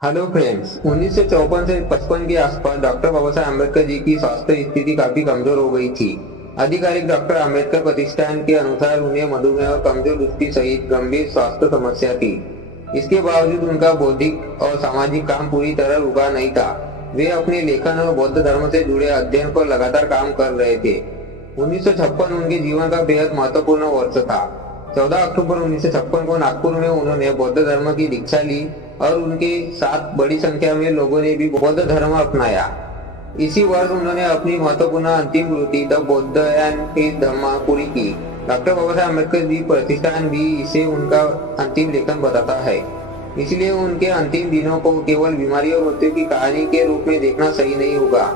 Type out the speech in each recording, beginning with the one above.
Hello friends, 1954 से 55 के आसपास डॉक्टर बाबा साहेब अम्बेडकर जी की स्वास्थ्य स्थिति काफी कमजोर हो गई थी। आधिकारिक डॉक्टर अम्बेडकर प्रतिष्ठान के अनुसार उन्हें मधुमेह और कमजोर दृष्टि सहित गंभीर स्वास्थ्य समस्या थी। इसके बावजूद उनका बौद्धिक और सामाजिक काम पूरी तरह रुका नहीं था। वे अपने लेखन और बौद्ध धर्म से जुड़े अध्ययन पर लगातार काम कर रहे थे। 1956 उनके जीवन का बेहद महत्वपूर्ण वर्ष था। 14 अक्टूबर 1956 को नागपुर में उन्होंने बौद्ध धर्म की दीक्षा ली और उनके साथ बड़ी संख्या में लोगों ने भी बौद्ध धर्म अपनाया। इसी वर्ष उन्होंने अपनी महत्वपूर्ण अंतिम कृति द बौद्ध एंड हिज धम्मा पूरी की। डॉक्टर बाबा साहेब अम्बेडकर जी प्रतिष्ठान भी इसे उनका अंतिम लेखन बताता है। इसलिए उनके अंतिम दिनों को केवल बीमारी और मृत्यु की कहानी के रूप में देखना सही नहीं होगा।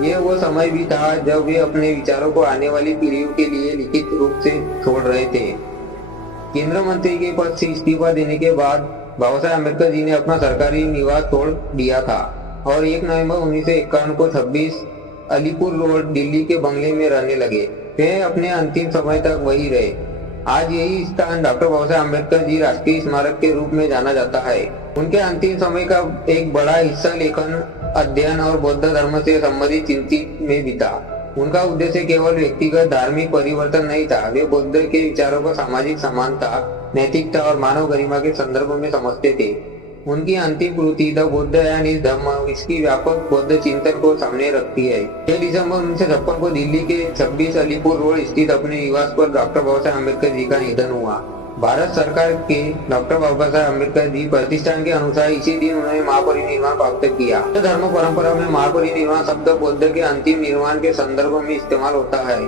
यह वो समय भी था जब वे अपने विचारों को आने वाली पीढ़ियों के लिए लिखित रूप से छोड़ रहे थे। केंद्र मंत्री के पद से इस्तीफा देने के बाद बाबा साहेब अम्बेडकर जी ने अपना सरकारी निवास छोड़ दिया था और 1 नवंबर 1951 को 26 अलीपुर रोड दिल्ली के बंगले में रहने लगे। वे अपने अंतिम समय तक वही रहे। आज यही स्थान डॉक्टर बाबा साहेब अम्बेडकर जी राष्ट्रीय स्मारक के रूप में जाना जाता है। उनके अंतिम समय का एक बड़ा हिस्सा लेखन, अध्ययन और बौद्ध धर्म से संबंधित चिंतित में बीता। उनका उद्देश्य केवल व्यक्तिगत धार्मिक परिवर्तन नहीं था। वे बौद्ध के विचारों को सामाजिक समानता, नैतिकता और मानव गरिमा के संदर्भ में समझते थे। उनकी अंतिम कृति द बौद्ध एंड हिज धम्मा इसकी व्यापक बौद्ध चिंतन को सामने रखती है। 6 दिसंबर 1956 को दिल्ली के 26 अलीपुर रोड स्थित अपने निवास पर डॉक्टर बाबा साहेब अम्बेडकर जी का निधन हुआ। भारत सरकार के डॉक्टर बाबा साहेब अम्बेडकर जी प्रतिष्ठान के अनुसार इसी दिन उन्होंने महापरिनिर्वाण प्राप्त किया। धर्म परंपरा में महापरिनिर्वाण शब्द बौद्ध के अंतिम निर्वाण के संदर्भ में इस्तेमाल होता है।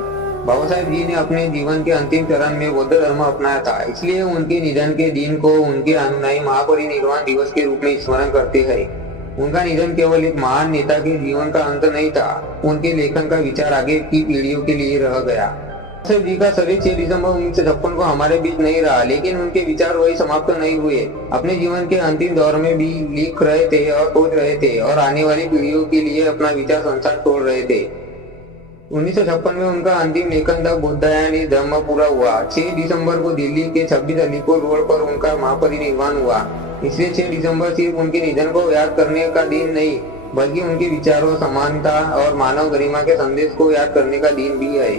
बाबा साहेब जी ने अपने जीवन के अंतिम चरण में बौद्ध धर्म अपनाया था, इसलिए उनके निधन के दिन को उनके अनुयायी महापरिनिर्वाण दिवस के रूप में स्मरण करते हैं। उनका निधन केवल एक महान नेता के जीवन का अंत नहीं था, उनके लेखन का विचार आगे की पीढ़ियों के लिए रह गया। साहेब जी का शरीर 6 दिसंबर 1956 को हमारे बीच नहीं रहा, लेकिन उनके विचार वही समाप्त नहीं हुए। अपने जीवन के अंतिम दौर में भी लिख रहे थे और सोच रहे थे और आने वाली पीढ़ियों के लिए अपना विचार संसार छोड़ रहे थे। 1956 में उनका अंतिम लेखन द बुद्ध एंड हिज धम्मा पूरा हुआ। 6 दिसंबर को दिल्ली के 26 अलीपुर रोड पर उनका महापरिनिर्वाण हुआ। इसलिए 6 दिसंबर सिर्फ उनके निधन को याद करने का दिन नहीं, बल्कि उनके विचारों, समानता और मानव गरिमा के संदेश को याद करने का दिन भी है।